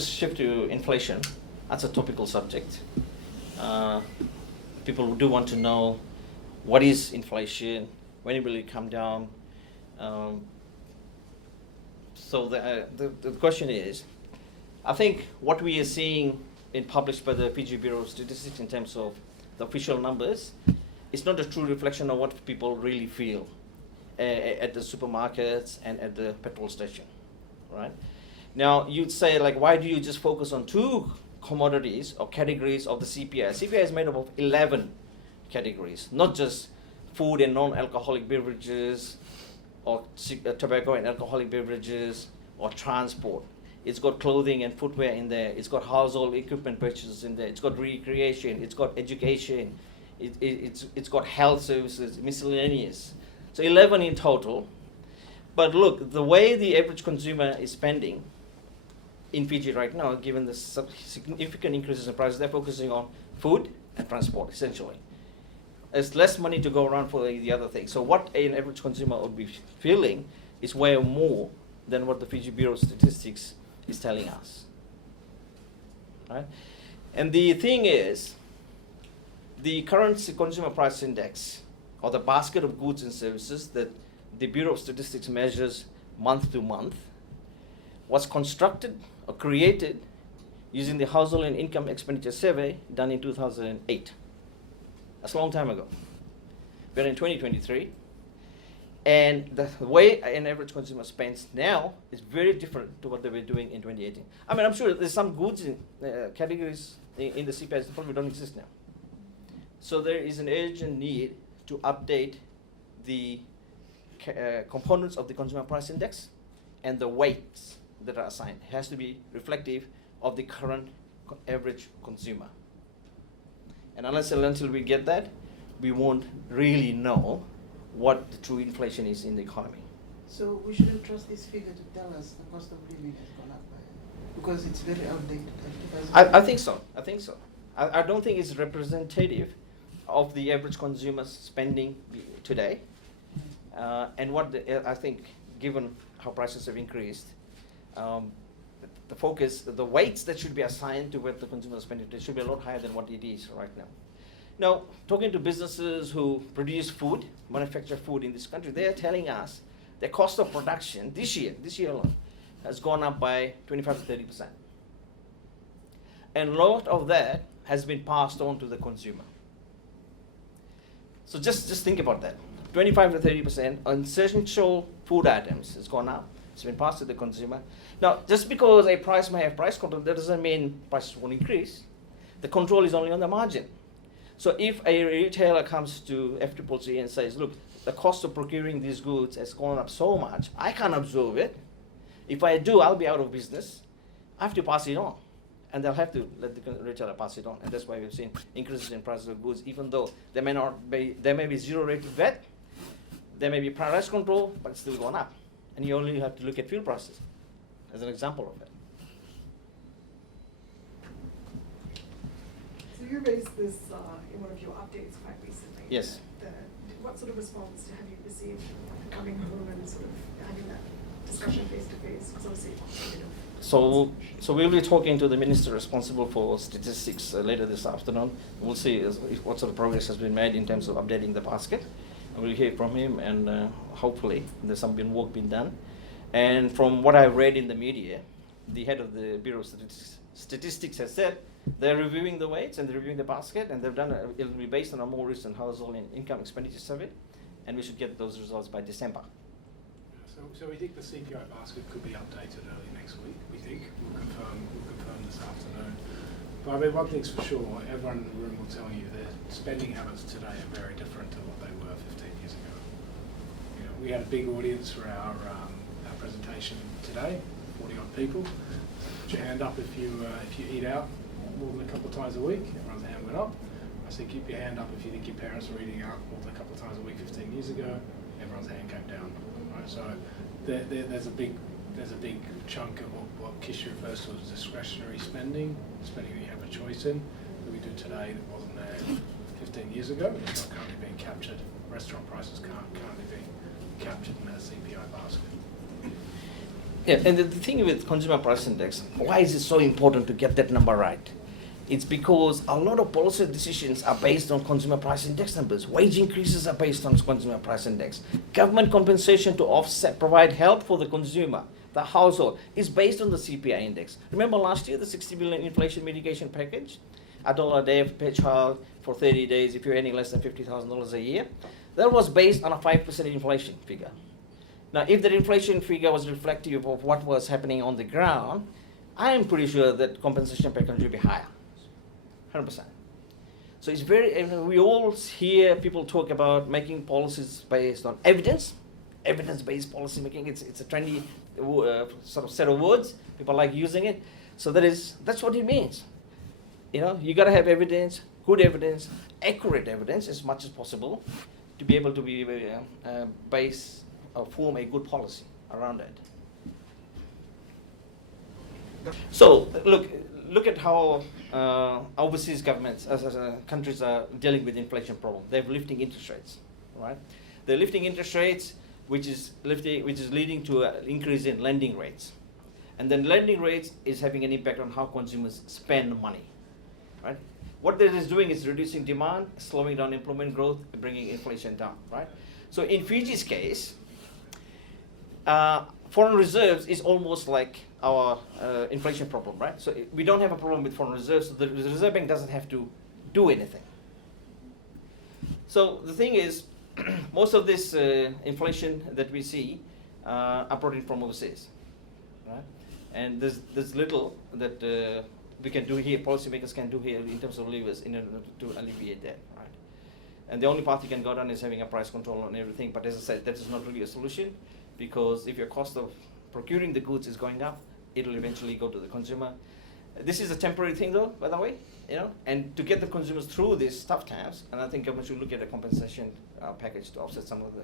just shift to inflation. That's a topical subject. People do want to know what is inflation, when will it come down. So the question is, I think what we are seeing published by the Fiji Bureau of Statistics in terms of the official numbers is not a true reflection of what people really feel at the supermarkets and at the petrol station, right? Now, you'd say, like, why do you just focus on two commodities or categories of the CPI? CPI is made up of 11 categories, not just food and non-alcoholic beverages, or tobacco and alcoholic beverages, or transport. It's got clothing and footwear in there. It's got household equipment purchases in there. It's got recreation. It's got education. It's got health services, miscellaneous. So 11 in total. But look, the way the average consumer is spending in Fiji right now, given the significant increases in prices, they're focusing on food and transport, essentially. There's less money to go around for the other things. So what an average consumer would be feeling is way more than what the Fiji Bureau of Statistics is telling us. Right? And the thing is, the current consumer price index, or the basket of goods and services that the Bureau of Statistics measures month to month, was constructed or created using the Household and Income Expenditure Survey done in 2008. That's a long time ago. We're in 2023, and the way an average consumer spends now is very different to what they were doing in 2018. I mean, I'm sure there's some goods in categories in the CPI that probably don't exist now. So there is an urgent need to update the components of the consumer price index and the weights that are assigned. It has to be reflective of the current average consumer. And until we get that, we won't really know what the true inflation is in the economy. So we shouldn't trust this figure to tell us the cost of living has gone up because it's very outdated. I think so. I don't think it's representative of the average consumer's spending today. And what I think, given how prices have increased, the focus, the weights that should be assigned to what the consumer is spending today should be a lot higher than what it is right now. Now, talking to businesses who produce food, manufacture food in this country, they are telling us the cost of production this year alone, has gone up by 25 to 30%. And a lot of that has been passed on to the consumer. So just think about that. 25 to 30% on essential food items has gone up. It's been passed to the consumer. Now, just because a price may have price control, that doesn't mean prices won't increase. The control is only on the margin. So if a retailer comes to FCCC and says, look, the cost of procuring these goods has gone up so much, I can't absorb it. If I do, I'll be out of business. I have to pass it on. And they'll have to let the retailer pass it on. And that's why we've seen increases in prices of goods, even though there may be zero rate VAT, there may be price control, but it's still gone up. And you only have to look at fuel prices as an example of it. So you raised this in one of your updates quite recently. Yes. What sort of response have you received coming home and sort of having that discussion face to face? Because obviously, So we'll be talking to the minister responsible for statistics later this afternoon. We'll see what sort of progress has been made in terms of updating the basket. And we'll hear from him, and hopefully there's some work being done. And from what I've read in the media, the head of the Bureau of Statistics has said they're reviewing the weights and they're reviewing the basket, and they've done it'll be based on a more recent household and income expenditure survey, and we should get those results by December. So we think the CPI basket could be updated early next week. We think we'll confirm this afternoon. But I mean, one thing's for sure, everyone in the room will tell you that spending habits today are very different to what they were 15 years ago. You know, we had a big audience for our presentation today, 40 odd people. Put your hand up if you eat out more than a couple of times a week. Everyone's hand went up. I said keep your hand up if you think your parents were eating out more than a couple of times a week 15 years ago. Everyone's hand came down. Right? So there's a big chunk of what Kishi refers to as discretionary spending that you have a choice in, that we do today that wasn't there 15 years ago. It's not currently being captured. Restaurant prices can't currently be captured in that CPI basket. Yeah, and the thing with consumer price index, why is it so important to get that number right? It's because a lot of policy decisions are based on consumer price index numbers. Wage increases are based on consumer price index. Government compensation to offset, provide help for the consumer, the household, is based on the CPI index. Remember last year, the 60 billion inflation mitigation package? $1 a day per child for 30 days if you're earning less than $50,000 a year. That was based on a 5% inflation figure. Now, if that inflation figure was reflective of what was happening on the ground, I am pretty sure that compensation package will be higher, 100%. So it's very, we all hear people talk about making policies based on evidence, evidence-based policy making. It's a trendy sort of set of words. People like using it. So that's what it means. You know, you got to have evidence, good evidence, accurate evidence as much as possible to be able to be base or form a good policy around it. So look at how overseas governments, as countries are dealing with inflation problem. They're lifting interest rates, right? They're lifting interest rates, which is leading to an increase in lending rates, and then lending rates is having an impact on how consumers spend money, right? What that is doing is reducing demand, slowing down employment growth, and bringing inflation down, right? So in Fiji's case, foreign reserves is almost like our inflation problem, right? So we don't have a problem with foreign reserves, so the Reserve Bank doesn't have to do anything. So the thing is, most of this inflation that we see are brought in from overseas, right? And there's little that we can do here, policymakers can do here in terms of levers in order to alleviate that, right? And the only path you can go down is having a price control on everything. But as I said, that is not really a solution, because if your cost of procuring the goods is going up, it'll eventually go to the consumer. This is a temporary thing, though, by the way, you know. And to get the consumers through these tough times, and I think government should look at a compensation package to offset some of the